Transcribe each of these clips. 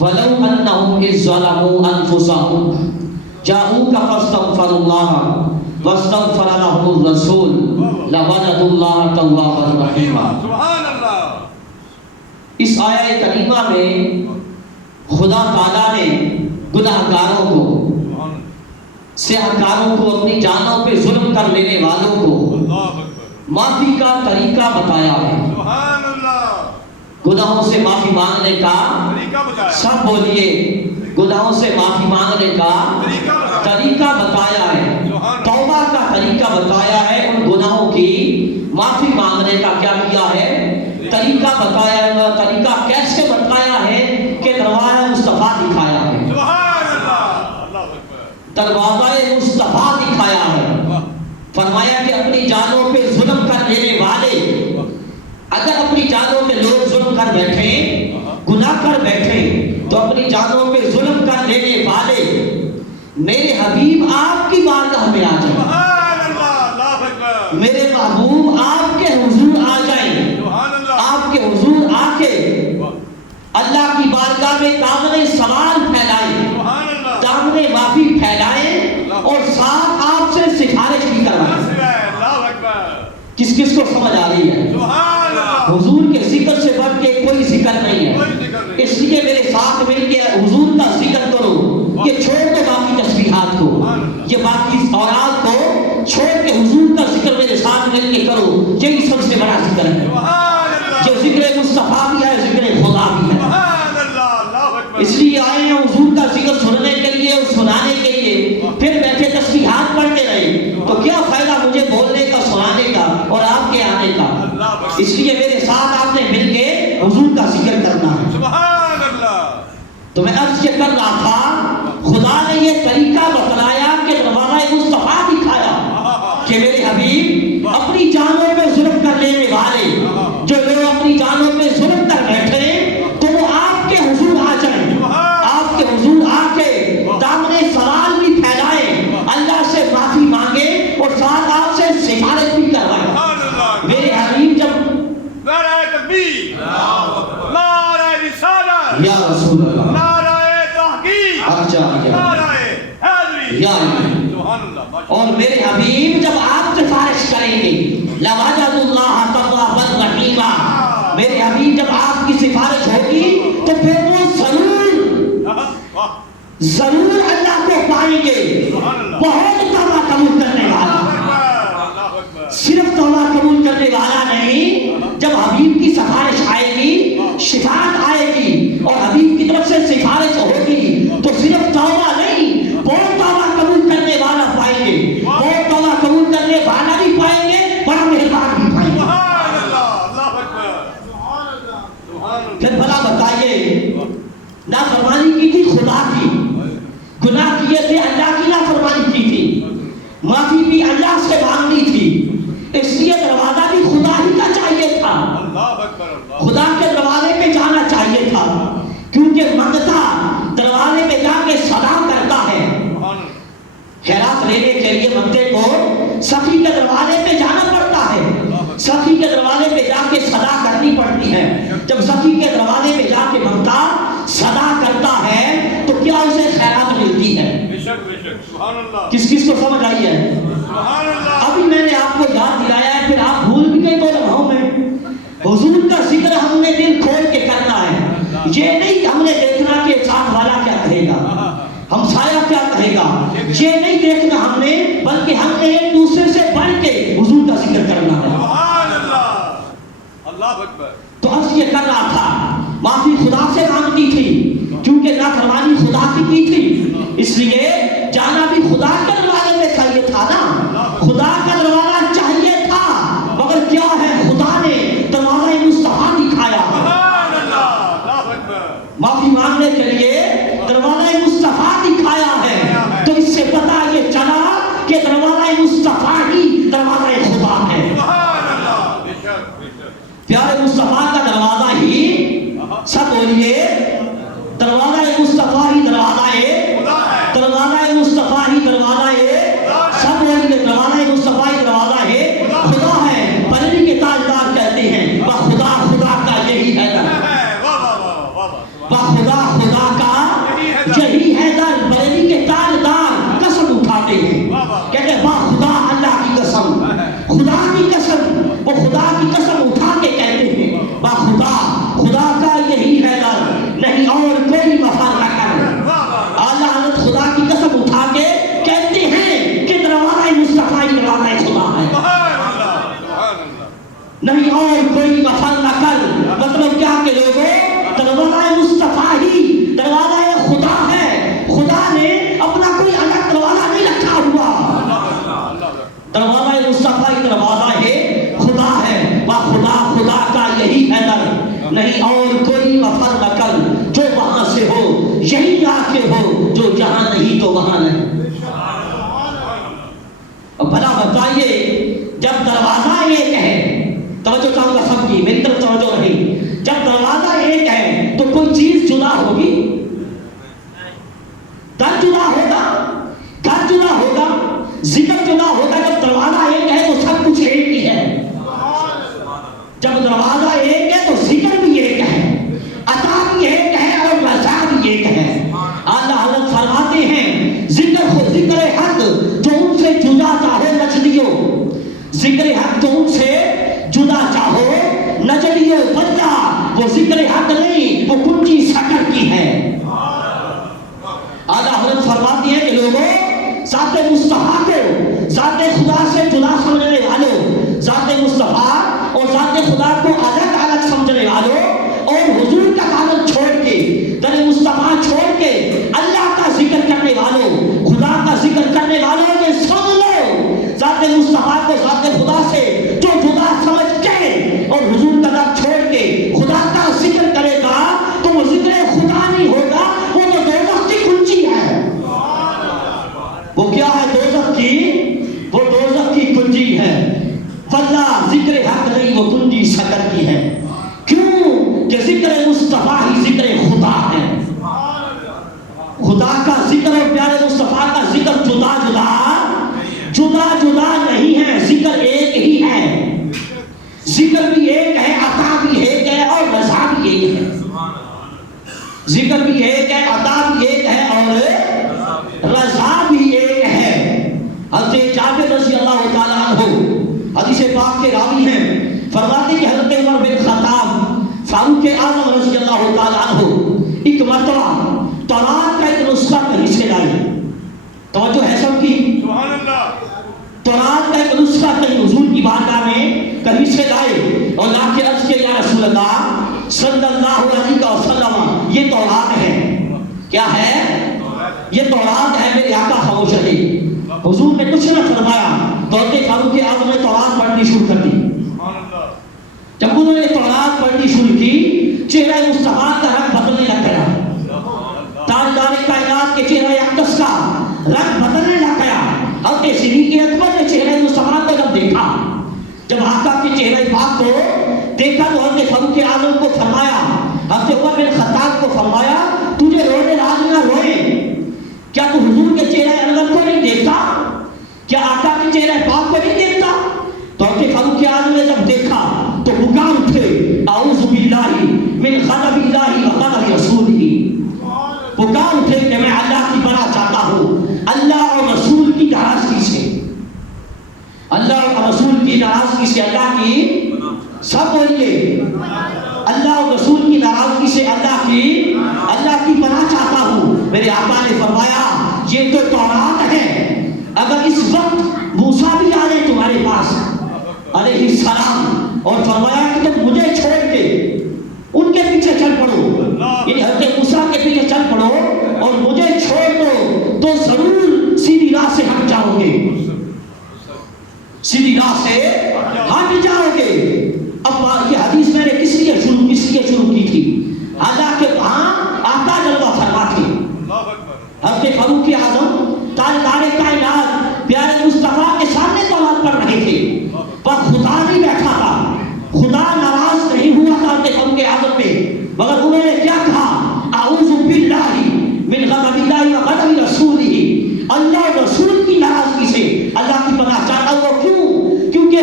وَلَوْ أَنَّهُمْ إِذْ ظَلَمُوا أَنفُسَهُمْ جَاءُوكَ فَاسْتَغْفَرُوا اللَّهَ وَاسْتَغْفَرَ لَهُمُ الرَّسُولُ لَوَجَدُوا اللَّهَ تَوَّابًا رَحِيمًا۔ سبحان اللہ۔ اس آیہ کریمہ میں خدا تعالیٰ نے گناہگاروں کو، سیاہکاروں کو، اپنی جانوں پہ ظلم کر لینے والوں کو معافی کا طریقہ بتایا ہے۔ سبحان اللہ۔ گناہوں سے معافی مانگنے کا سب بولیے، گناہوں سے معافی مانگنے کا طریقہ بتایا ہے، توبہ کا طریقہ بتایا ہے، ان گناہوں کی معافی مانگنے کا کیا کیا ہے؟ طریقہ بتایا ہے۔ طریقہ کیسے بتایا ہے کہ دروازہ مصطفیٰ دکھایا ہے، دروازہ مصطفیٰ دکھایا ہے۔ فرمایا کہ اپنی جانوں پہ ظلم کر لینے والے، اگر اپنی جانوں پہ لوگ ظلم کر بیٹھیں، گناہ کر بیٹھیں، تو اپنی جانوں پہ ظلم کر لینے والے میرے حبیب آپ کی بارگاہ میں آ جائیں، میرے محبوب آپ کے حضور آ جائیں، آپ کے حضور آ کے اللہ کی بارگاہ میں دامن سوال پھیلائیں، دامن معافی پھیلائیں، اور ساتھ آپ سے سفارش بھی کروائیں۔ کس کس کو سمجھ آ رہی ہے؟ حضور کے ذکر سے بڑھ کے کوئی ذکر نہیں ہے، اس لیے میرے ساتھ مل کے حضور کا ذکر کرو، یہ چھوڑ دو باقی تسبیحات کو، یہ باقی اوراد کو چھوڑ کے حضور کا ذکر میرے ساتھ مل کے کرو، یہی سب سے بڑا ذکر ہے۔ یہ ذکر مصطفیٰ بھی ہے، ذکر خدا بھی ہے۔ اس لیے آئے ہیں حضور کا ذکر سننے کے لیے اور سنانے کے لیے، پھر بیٹھے تسبیحات پڑھتے رہے تو کیا فائدہ مجھے بولنے کا، سنانے کا اور آپ کے آنے کا؟ اس لیے میرے ساتھ آپ نے مل کے حضور کا ذکر کرنا ہے۔ سبحان اللہ۔ تو میں عرض یہ کر رہا تھا، خدا نے یہ طریقہ بتلایا کہ دروازہ مصطفیٰ دکھایا کہ میرے حبیب اپنی جانوں پہ ظلم کر لینے والے، جو لوگ اپنی جانوں پہ ظلم کر بیٹھے تو وہ آپ کے حضور آ جائیں، آپ کے حضور آ کے دامن سوال بھی پھیلائیں، اللہ سے معافی مانگے اور ساتھ آپ سے سفارش بھی کروائیں۔ میرے حبیب جب نعرہ تکبیر، نعرہ رسالت، یا رسول اللہ، نعرہ تحقیق، نعرہ حیدری، سبحان اللہ۔ اور میرے حبیب جب آپ سفارش کریں گے لَوَجَدُ اللَّهَ تَوَّابًا رَحِيمًا، میرے حبیب جب آپ کی سفارش ہوگی تو پھر وہ ضرور اللہ کو پائیں گے، بہت توبہ قبول کرنے والا، صرف توبہ قبول کرنے والا نہیں، جب حبیب کی سفارش آئے گی، شفاعت آئے گی اور حبیب کی طرف سے سفارش ہوگی تو صرف توبہ نہیں، بہت توبہ قبول کرنے والا پائیں گے، بہت توبہ قبول کرنے والا بھی پائیں گے، بڑا مہربان بھی پائیں گے۔ پھر بھلا بتائیے، نافرمانی کی تھی خدا کی، گناہ کیے تھے، اللہ کی نافرمانی کی تھی، معافی بھی اللہ سے مانگنی تھی، اس لیے دروازہ بھی خدا ہی کا چاہیے تھا، خدا کے دروازے پہ جانا چاہیے تھا، کیونکہ منگتا دروازے پہ جا کے صدا کرتا ہے۔ خیرات لینے کے لیے منگتے کو سخی کے دروازے پہ جانا پڑتا ہے، سخی کے دروازے پہ جا کے صدا کرنی پڑتی ہے۔ جب سخی کے دروازے پہ جا کے منگتا صدا کرتا ہے تو کیا اسے خیرات ملتی ہے؟ کس کس کو سمجھ آئی ہے؟ ابھی میں نے آپ کو یاد دلایا ہے، پھر آپ بھول بھی گئے تو لمحوں میں۔ حضور کا ذکر ہم نے دل کھول کے کرنا ہے، یہ نہیں ہم نے دیکھنا کہ ساتھ والا کیا کہے گا، ہمسایہ کیا کہے گا، یہ نہیں دیکھنا ہم نے، بلکہ ہم نے ایک دوسرے سے بڑھ کے حضور کا ذکر کرنا ہے۔ تو عرض یہ کر رہا تھا، معافی خدا سے مانگتی تھی کیونکہ نافرمانی خدا کی تھی، اس لیے جانا بھی خدا کے دروازے پہ چاہیے تھا نا، خدا کا دروازہ چاہیے تھا، مگر کیا ہے خدا نے دروازہ مصطفیٰ دکھایا۔ معافی مانگنے کے لیے دروازہ مصطفیٰ دکھایا ہے، تو اس سے پتہ یہ چلا کہ دروازہ مصطفیٰ ہی دروازہ خدا ہے۔ پیارے مصطفیٰ کا دروازہ ہی، سب بولیے، دروازہ مصطفیٰ ہی دروازہ ہے، دروازہ مصطفیٰ ہی دروازہ ہے، سب بولیے، دروازہ مصطفیٰ ہی دروازہ ہے، خدا ہے، پلنی کے تاجدار کہتے ہیں، وہ خدا خدا کا یہی ہے در، وہ خدا خدا یہی حیدر بریلی کے تاجدار قسم اٹھاتے ہیں، کہتے ہیں با خدا اللہ کی قسم، خدا کی قسم، وہ خدا کی قسم اٹھا کے کہتے ہیں با خدا، خدا کا یہی حیدر، نہیں اور کوئی وفا نہ کر۔ اعلیٰ حضرت خدا کی قسم اٹھا کے کہتے ہیں کہ دروازہ مصطفیٰ ہی دروازہ خدا ہے، نہیں اور کوئی وفا نہ کر۔ مطلب کیا کہ لوگوں، دروازہ مصطفیٰ ہی دروازہ خدا ہے، خدا نے اپنا کوئی الگ دروازہ نہیں رکھا ہوا، دروازہ مصطفیٰ ہی دروازہ ہے خدا ہے، وہ خدا، خدا کا یہی حیدر، نہیں اور کوئی وفا نہ کر، جو وہاں سے ہو یہی جا کے ہو، جو جہاں نہیں تو وہاں نہیں۔ بھلا بتائیے جب دروازہ ایک ہے، توجہ چاہوں گا سب کی، میری طرف توجہ نہیں، جب دروازہ ایک ہے تو کوئی چیز جدا ہوگی؟ در جدا ہوگا، گھر جدا ہوگا، ذکر جدا ہوگا۔ جب دروازہ ایک ہے تو سب کچھ ایک ہی ہے، جب دروازہ ایک ہے تو ذکر بھی ایک ہے، عطا بھی ایک ہے اور رضا بھی ایک ہے۔ اعلیٰ حضرت فرماتے ہیں ذکر حق جو ان سے جدا چاہو نچلیو، ذکر حق جو ان سے جدا چاہو نچلیو بندہ، وہ ذکر حق نہیں، وہ کنجی شکر کی ہے۔ اعلیٰ حضرت فرماتی ہیں کہ لوگوں، ذات مصطفیٰ کو ذات خدا سے جدا سمجھنے والوں، ذات مصطفیٰ اور ذات خدا کو الگ الگ سمجھنے والوں، اور حضور کا تعلق چھوڑ کے، در مصطفیٰ چھوڑ کے اللہ کا ذکر کرنے والوں، خدا کا ذکر کرنے والوں نے سن لو، ذات مصطفیٰ کو ذات خدا سے جو جدا سمجھ کے اور حضور کا نام چھوڑ کے خدا کا ذکر کرے گا تو وہ ذکر خدا نہیں ہوگا، وہ تو دوزخ کی کنجی ہے۔ وہ کیا ہے دوزخ کی؟ وہ دوزخ کی کنجی ہے۔ واللہ ذکر حق نہیں، وہ کنجی شکر کی ہے۔ کیوں کہ ذکر مصطفیٰ ہی ذکر خدا ہے۔ خدا کا ذکر اور پیارے مصطفیٰ کا ذکر جدا جدا جدا جدا نہیں ہے، ذکر ایک ہی ہے، ذکر بھی ایک ہے، عطا بھی ایک ہے اور رضا بھی ایک ہے، ذکر بھی ایک ہے، عطا بھی ایک ہے اور رضا بھی ایک ہے۔ حضرت جابر رضی اللہ تعالیٰ عنہ حدیث پاک کے راوی ہیں، فرماتے کہ حضرت عمر بن خطاب فاروق اعظم رضی اللہ تعالیٰ عنہ ایک مرتبہ تورات کا ایک نسخہ کہیں سے لائے، توجہ ہے سب کی، سبحان اللہ، تورات کا ایک نسخہ کہیں حضور کی بارگاہ میں کہیں سے لائے اور لا کے عرض کے یا رسول اللہ صلی اللہ علیہ وسلم، یہ تورات ہے۔ کیا ہے؟ یہ تورات ہے میرے آقا خاموش رہے۔ حضور نے کچھ نہ فرمایا تو حضرت فاروق اعظم نے تورات پڑھنی شروع کر دی۔ جب انہوں نے تورات پڑھنی شروع کی، چہرہ مصطفیٰ کا رنگ بدلنے لگ گیا، تاجدار کائنات کے چہرہ اقدس کا رنگ بدلنے لگ گیا۔ حضرت صدیق اکبر نے چہرہ مصطفیٰ کو جب دیکھا، جب آقا کے چہرہ پاک کو دیکھا تو حضرت فاروق اعظم کو فرمایا، حضرت عمر بن خطاب کو فرمایا، تجھے رونے راضی نہ روئے، کیا تو حضور کے چہرہ انور کو نہیں دیکھتا؟ کیا آقا کے چہرہ پاک کو نہیں دیکھتا؟ تو حضرت فاروق اعظم نے جب دیکھا تو حکام اٹھے، اعوذ باللہ من غضب اللہ و غضب رسولہ، حکام اٹھے کہ میں اللہ کی پناہ چاہتا ہوں اللہ اور رسول کی ناراضگی سے، اللہ اور رسول کی ناراضگی سے، اللہ کی سب بولیے، اللہ اور رسول کی ناراضگی سے اللہ کی پناہ چاہتا ہوں۔ میرے آقا نے فرمایا یہ تو تورات ہے، اگر اس وقت موسیٰ بھی آ جائے تمہارے پاس علیہ السلام اور فرمایا کہ تم مجھے چھوڑ کے ان کے پیچھے چل پڑو، یعنی حضرت موسیٰ کے پیچھے چل پڑو اور مجھے چھوڑ دو تو ضرور سیدھی راہ سے ہٹ جاؤ گے، سیدھی راہ سے ہٹ جاؤ گے۔ اب یہ حدیث میں نے کس لیے شروع کی تھی؟ اللہ کے وہاں آقا جلوہ فرما تھے، حضرت فاروق اعظم تاجدار کائنات پیارے مصطفیٰ کے سامنے تورات پڑھ رہے تھے، پر خدا نہیں بیٹھا تھا، خدا ناراض نہیں ہوا تھا حضرت فاروق اعظم پہ، مگر انہوں نے کیا کہا؟ اعوذ باللہ من غضب اللہ و غضب رسولہ، اللہ اور رسول کی ناراضگی سے اللہ کی پناہ چاہتا ہوں۔ کیوں؟ کیونکہ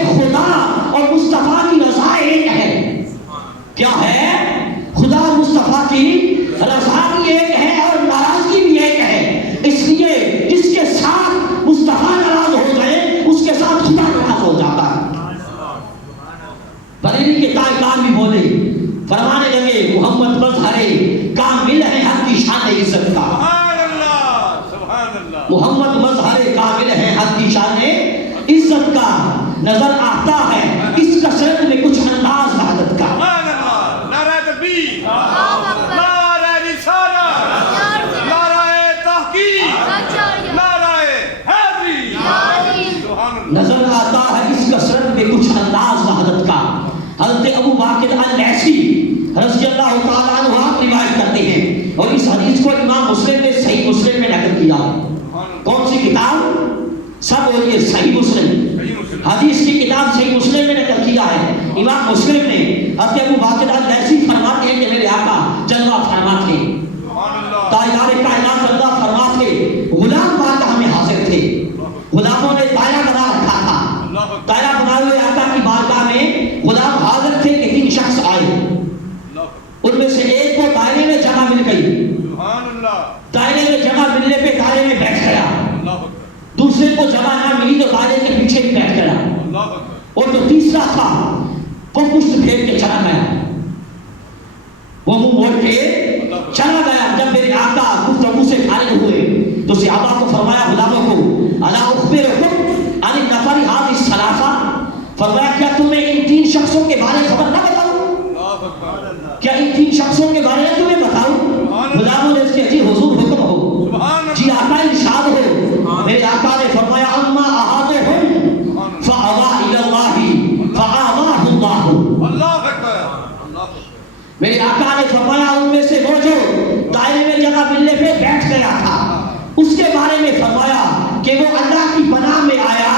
نظر آتا ہے اس کثرت میں کچھ انداز وحدت کا. سبحان اللہ. نعرہ تکبیر. نعرہ رسالت. نعرہ تحقیق. نعرہ حیدری. سبحان اللہ. نظر آتا ہے اس کثرت میں کچھ انداز وحدت کا. حضرت ابو باقر اللیثی رضی اللہ تعالیٰ عنہ روایت کرتے ہیں اور اس حدیث کو امام مسلم نے صحیح مسلم میں نقل کیا. کون سی کتاب؟ سب بولیے صحیح مسلم. حدیث کی کتاب صحیح مسلم میں نقل کیا ہے امام مسلم نے. حضرت ابو باقر اللیثی فرماتے ہیں کہ میرے آقا جلوہ فرما تھے, تاجدار کائنات جلوہ فرما تھے, غلام بارگاہ میں حاضر تھے. غلاموں نے دائرہ بنا رکھا تھا. دائرہ بنائے ہوئے آقا کی بارگاہ میں غلام حاضر تھے کہ 3 شخص آئے. ان میں سے ایک کو دائرے میں جگہ مل گئی. دائرے میں جگہ ملنے پہ دائرے میں بیٹھ گیا. دوسرے کو جگہ نہ ملی تو دائرے کے پیچھے بھی بیٹھ گیا. اور جو تیسرا تھا وہ پشت پھیر کے چلا گیا, وہ منہ موڑ کے چلا گیا. جب میرے آقا گفتگو سے فارغ ہوئے تو صحابہ کو فرمایا, غلاموں کو, الا اخبرکم عن النفر هذه الثلاثه, فرمایا کیا تمہیں ان 3 شخصوں کے بارے میں خبر نہ بتاؤں؟ کیا ان 3 شخصوں کے بارے میں تمہیں بتاؤں؟ غلاموں نے اس کے جی حضور حکم ہو, جی آقا ارشاد ہو. میرے آقا نے فرمایا اما احدهم فاوى الى الله فآواه الله. میرے آقا نے فرمایا ان میں سے وہ جو دائرے میں جگہ ملنے پہ بیٹھ گیا تھا اس کے بارے میں فرمایا کہ وہ اللہ کی پناہ میں آیا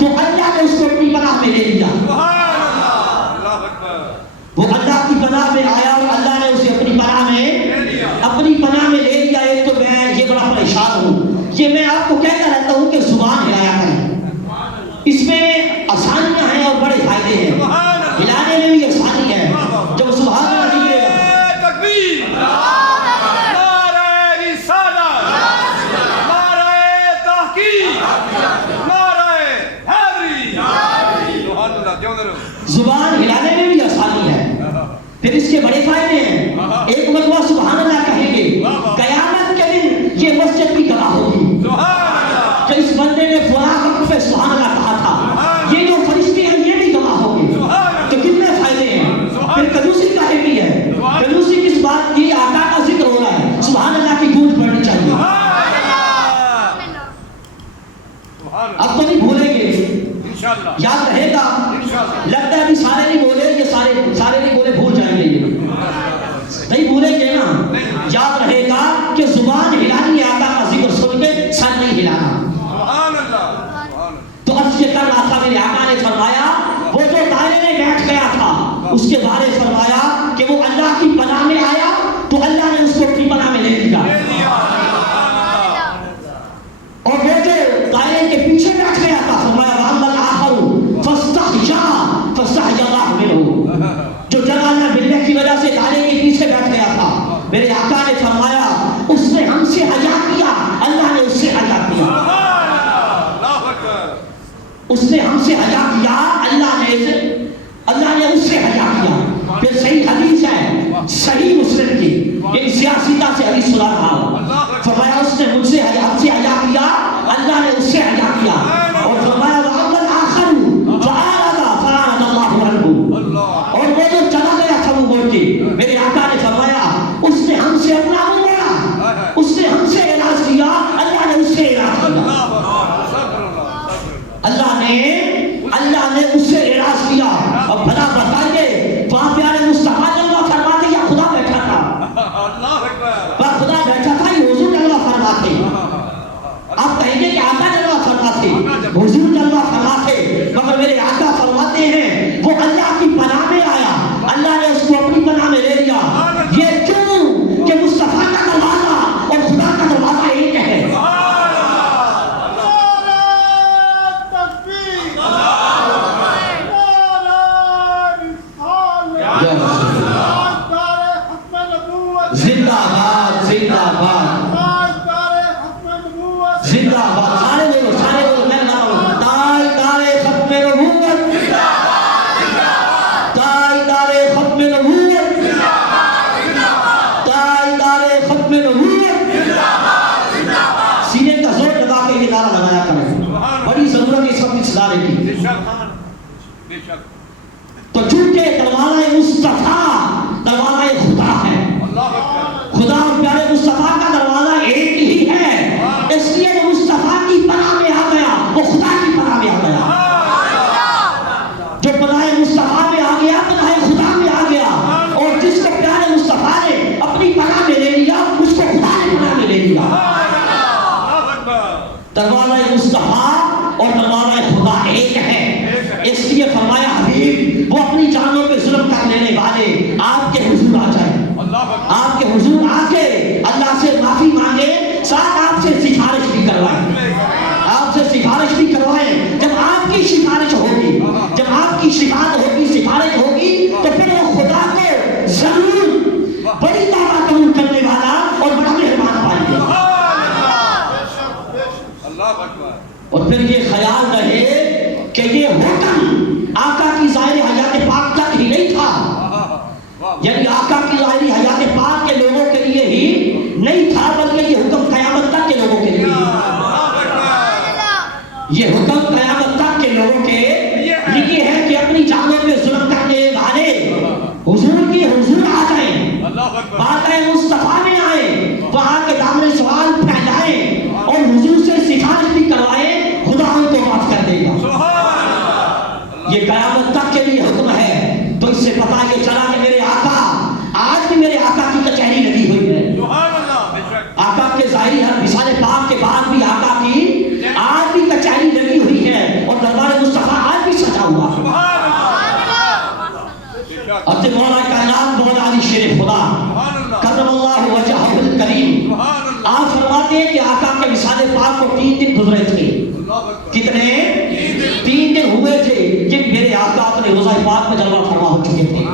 تو اللہ نے اس کو اپنی پناہ میں لے لیا. وہ اللہ کی پناہ میں آیا اور اللہ نے اسے اپنی پناہ میں لے لیا. ایک تو میں یہ بڑا پریشان ہوں, یہ میں آپ کو کہتا رہتا ہوں کہ زبان ہلایا کریں, اس میں آسانیاں ہیں اور بڑے فائدے ہیں. ہلانے میں بھی آسانی ہے. جب سبحان اللہ ذکر تکبیر. نعرہ رسالت. نعرہ تحقیق. نعرہ حیدری. سبحان اللہ. زبان ہلانے میں بھی آسانی ہے. پھر اس کے بڑے فائدے ہیں. ایک مرتبہ سبحان اللہ کہیں گے, قیامت کے دن یہ مسجد کی گواہ ہوگی کہ اس بندے نے فلاں وقت پہ سبحان اللہ کہا تھا. یہ جو فرشتے ہیں یہ بھی گواہ ہوں گے. تو کتنے فائدے ہیں. پھر کنوسی کہیں بھی ہے. کنوسی کس بات کی؟ آقا کا ذکر ہو رہا ہے, سبحان اللہ کی گونج پڑنی چاہیے. اب تو نہیں بھولیں گے, یاد رہے گا. لگتا ہے ابھی سارے نہیں بولے, یہ سارے نہیں بولے, بھول جائیں گے. نہیں بھولیں گے نا. یاد رہے گا کہ زبان ہلانی ہے, آقا کا ذکر سن کے سر نہیں ہلانا. تو عرض یہ کر رہا تھا, میرے آقا نے فرمایا وہ جو دائرے میں بیٹھ گیا تھا اس کے بارے فرمایا کہ وہ اللہ کی پناہ میں آیا تو اللہ نے اس کو اپنی پناہ میں لے لیا. اور وہ جو دائرے کے پیچھے بیٹھ گیا تھا فرمایا وَأَمَّا الْآخَرُ فَاسْتَحْيَا اللَّهُ مِنْهُ. جو جگہ نہ ملنے کی وجہ سے دائرے کے پیچھے بیٹھ گیا تھا, میرے آقا نے فرمایا اس نے ہم سے حیا کیا, اللہ نے اس سے حیا کیا. اس نے ہم سے حیا کیا, اللہ نے اس سے حیا کیا. پھر صحیح حدیث ہے صحیح مسلم کی, ایک سیاستہ سے حدیث سنا رہا ہوں. فرمایا اس نے مجھ سے ہم سے حیا کیا, اللہ نے اس سے حیا کیا. اور فرمایا وَأَمَّا الْآخَرُ فَأَعْرَضَ فَأَعْرَضَ اللَّهُ عَنْهُ. اور وہ جو چلا گیا تھا وہ بول کے, میرے آقا نے فرمایا اس نے ہم سے اپنا منہ موڑا, اس نے ہم سے اعراض کیا, اللہ نے اس سے اعراض کیا. اللہ نے اس سے اعراض کیا. اب بھلا بتائیے وہاں پیارے مصطفیٰ جلوہ فرماتے یا خدا بیٹھا تھا؟ خدا بیٹھا تھا یا حضور جلوہ فرماتے؟ آپ کہیں گے کہ آقا جلوہ فرماتے, حضور جلوہ فرماتے, مگر میرے آقا فرماتے ہیں وہ اللہ کی پناہ میں آیا, اللہ نے اس کو اپنی پناہ میں لے لیا. یہ کیوں کہ مصطفیٰ کا دروازہ اور خدا کا دروازہ ایک ہے. زندہ باد, زندہ باد, زندہ باد. سارے بولو میں نہ بولوں. تاجدار ختم نبوت, تاجدار ختم نبوت, تاجدار ختم نبوت. سینے کا زور لگا کے یہ نعرہ لگایا کریں, بڑی ضرورت اس وقت اس نعرے کی. بے شک تو چونکہ دروازہ مصطفیٰ دروازہ خدا ہے، اللہ اکبر خدا اور پیارے مصطفیٰ کا دروازہ ایک ہی ہے، اس لیے وہ مصطفیٰ کی پناہ میں آ گیا، وہ خدا کی پناہ میں آ گیا۔ جو پناہ مصطفیٰ میں آ گیا پناہ خدا میں آ گیا، اور جس کو پیارے مصطفیٰ نے اپنی پناہ میں لے لیا اس کو خدا نے پناہ میں لے لیا۔ دروازہ مصطفیٰ اور دروازہ خدا ایک ہے، اس لیے فرمایا حبیب وہ اپنی جانوں پہ ظلم کر لینے والے آپ کے حضور آ جائیں، آپ کے حضور آ کے اللہ سے معافی مانگے، ساتھ آپ سے سفارش بھی کروائیں، آپ سے سفارش بھی کروائیں۔ جب آپ کی سفارش ہوگی، جب آپ کی شفاعت ہوگی، سفارش ہوگی، تو پھر وہ خدا کو ضرور بڑی توبہ قبول کرنے والا اور بڑا مہربان پائیں گے۔ اور پھر یہ خیال رہے کہ یہ حکم آقا کی ظاہر حیات پاک تک ہی نہیں تھا، یعنی آقا کی ظاہری حیات پاک کے لوگوں کے لیے ہی نہیں تھا، بلکہ یہ حکم قیامت تک کے لوگوں کے لیے، یہ حکم قیامت تک کے لوگوں کے لیے ہے کہ اپنی جانوں پہ ظلم کرنے والے حضور کی حضور آ جائیں، بارگاہ مصطفیٰ میں آئیں، وہاں کے دامن سوال پھیلائیں اور حضور سے سفارش بھی کروائیں، خدا ان کو معاف کر دے گا۔ یہ قیامت تک کے لیے حکم ہے۔ تو اس سے پتہ یہ چلا کہ میرے آقا آج بھی میرے آقا کی کچہری لگی ہوئی ہے، آقا کے ظاہری مثال پاک کے بعد بھی آقا کی آج بھی کچہری لگی ہوئی ہے، اور دربار مصطفیٰ آج بھی سجا ہوا ہے۔ اب مولا کائنات مولا علی شیر خدا کرم اللہ وجہہ الکریم آپ فرماتے ہیں کہ آقا کے مثال پاک کو 3 دن گزرے تھے۔ کتنے؟ 3 دن ہوئے تھے جن میرے آقا اپنے روضہ پاک میں جلوہ فرما ہو چکے تھے۔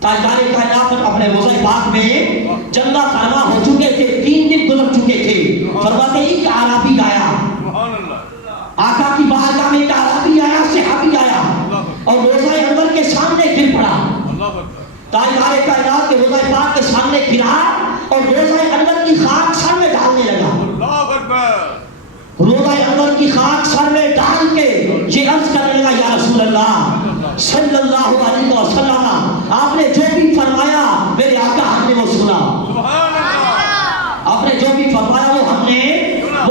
تاجدار کائنات اپنے روضہ پاک میں جلوہ فرما ہو چکے تھے، 3 دن گزر چکے تھے۔ فرماتے ہیں کہ عربی آیا، آقا کی بارگاہ میں ایک عربی آیا، صحابی آیا اور روضہ انور کے سامنے گر پڑا، تاجدار کائنات کے روضہ پاک کے سامنے گرا اور روضہ انور کی خاک سر میں ڈالنے لگا۔ روضہ انور کی خاک سر میں ڈال کے یہ عرض کرنے لگا یا رسول اللہ صلی اللہ علیہ وسلم آپ نے جو بھی فرمایا میرے آقا ہم نے وہ سنا، آپ نے جو بھی فرمایا وہ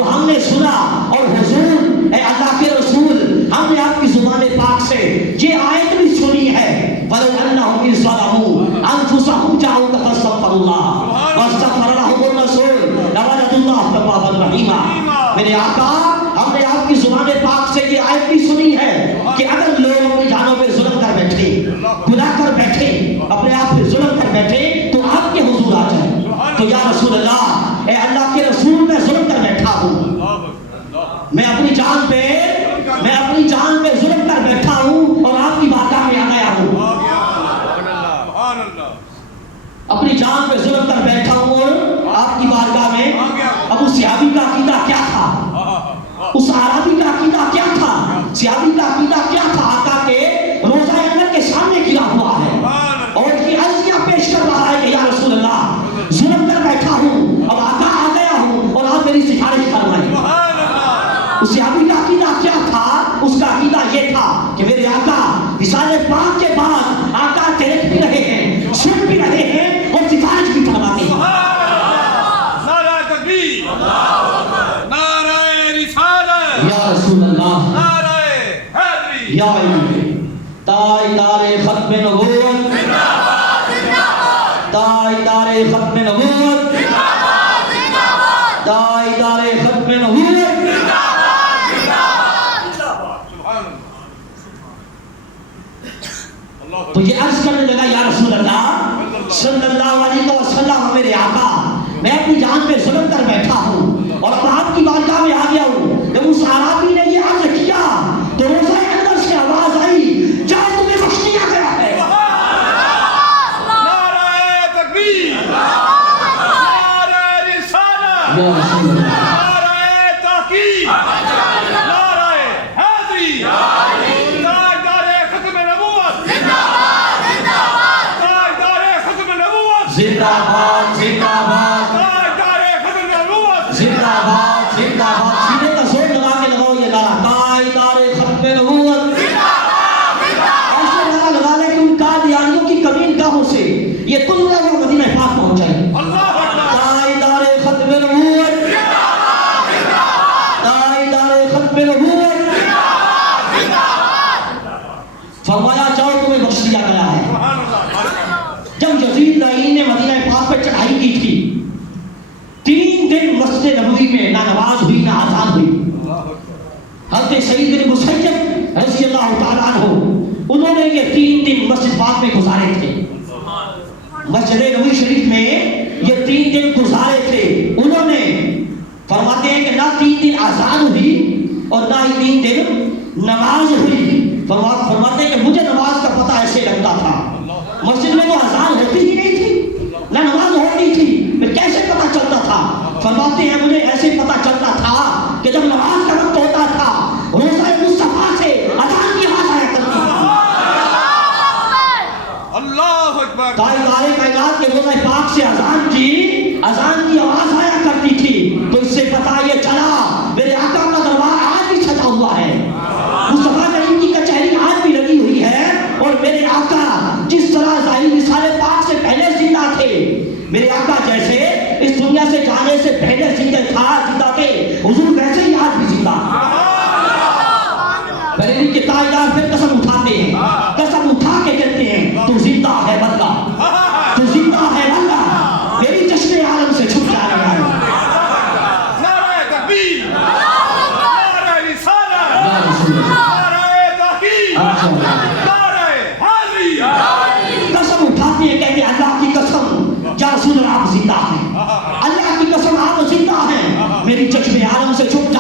ہم نے سنا، اور حضور اے اللہ کے رسول ہم نے آپ کی زبان پاک سے یہ آیت بھی سنی ہے وَلَوْ أَنَّهُمْ إِذْ ظَلَمُوا أَنفُسَهُمْ جَاءُوكَ فَاسْتَغْفَرُوا اللَّهَ وَاسْتَغْفَرَ لَهُمُ الرَّسُولُ لَوَجَدُوا اللَّهَ تَوَّابًا رَحِيمًا۔ میرے آقا ہم نے آپ کی زبان پاک سے یہ آیت بھی سنی ہے کہ اگر لوگ اپنی جانوں پہ ظلم کر بیٹھے، گناہ کر بیٹھے، اپنے آپ پہ ظلم کر بیٹھے تو آپ کے حضور آ جائیں۔ تو یا رسول اللہ اے اللہ کے رسول میں ظلم کر بیٹھا ہوں، میں اپنی جان پہ ظلم کر بیٹھا ہوں اور آپ کی بارگاہ میں آ گیا ہوں، اپنی جان پہ ظلم کر بیٹھا ہوں اور آپ کی بارگاہ میں۔ اب اس صحابی کا عقیدہ کیا تھا، اس عربی کا عقیدہ کیا تھا، صحابی کا عقیدہ کیا تھا؟ آقا کے روضہ انور کے سامنے گرا ہوا ہے اور یہ عرضیہ پیش کر رہا ہے کہ یا رسول اللہ ظلم کر بیٹھا ہوں، اب آقا آ گیا ہوں اور آپ میری سفارش فرمائیں۔ اس صحابی کا عقیدہ کیا تھا؟ اس کا عقیدہ یہ تھا کہ میرے آقا وصال پاک کے بعد آقا دیکھ بھی رہے ہیں، سن بھی رہے ہیں اور سفارش بھی فرماتے ہیں۔ نعرہ تکبیر، نعرہ رسالت، یا رسول اللہ، نعرہ حیدری، یا علی تاجدار ختم نبوت، تاجدار ختم نبوت، تاجدار ختم نبوت۔ تو یہ عرض کرنے لگا یا رسول اللہ صلی اللہ علیہ وسلم میرے آقا میں اپنی جان پہ ظلم کر بیٹھا ہوں اور اب آپ کی بارگاہ میں آ گیا ہوں۔ جب اس عربی نے یہ عرض کیا تو روضہ انور سے آواز آئی جاؤ تمہیں بخش دیا گیا ہے۔ نعرہ تکبیر، نعرہ رسالت، یا رسول اللہ، نعرہ تحقیق، نعرہ حیدری، تاجدار ختم نبوت، تاجدار ختم نبوت، زندہ باد، زندہ باد، تاجدار ختم نبوت، زندہ باد، زندہ باد۔ سینے کا زور لگا کے لگاؤ یہ نعرہ تاجدار ختم نبوت۔ نہ نماز ہوئی نہ آزان ہوئی. حضرت سعید بن مسیب رضی اللہ تعالیٰ عنہ انہوں نے یہ 3 دن مسجد پاک میں گزارے تھے. مسجد نبوی شریف میں یہ 3 دن گزارے تھے. انہوں نے فرماتے ہیں کہ نہ 3 دن آزان ہوئی اور نہ ہی 3 دن نماز ہوئی. فرماتے ہیں کہ مجھے نماز کا پتہ ایسے لگتا تھا مسجد میں تو آزان ہوتی ہی نہیں تھی نہ نماز ہوتی تھی, پھر کیسے پتہ چلتا تھا؟ فرماتے ہیں مجھے ایسے پتہ چلتا تھا کہ جب نماز کا وقت ہوتا تھا روزہ مصطفیٰ سے اذان کی آواز آیا کرتی تھی. اللہ اکبر. تاجدار کائنات کے روزہ پاک سے اذان کی آواز آیا کرتی تھی. تو اس سے پتہ یہ چلا میرے آقا کا دربار آج بھی سجا ہوا ہے, مصطفیٰ کریم کی کچہری آج بھی لگی ہوئی ہے. اور میرے آقا جس طرح ظاہر مثال پاک سے پہلے زندہ تھے, میرے آقا جیسے اس دنیا سے جانے سے پہلے زندہ تھے, حضور ویسے ہی آج بھی زندہ. بریلی کے تاجدار پھر قسم اٹھاتے ہیں, قسم اٹھا کے کہتے ہیں تو زندہ ہے بندہ, تو زندہ ہے بندہ, میری چشمے عالم سے چھپ جائے گا. نعرہ تکبیر, نعرہ رسالت, نعرہ تحقیق, نعرہ حیدری. قسم اٹھاتے ہیں کہتے ہیں اللہ کی قسم یا رسول اللہ آپ زندہ ہیں, اللہ کی قسم آپ زندہ ہیں, میری چشمے عالم سے چھپ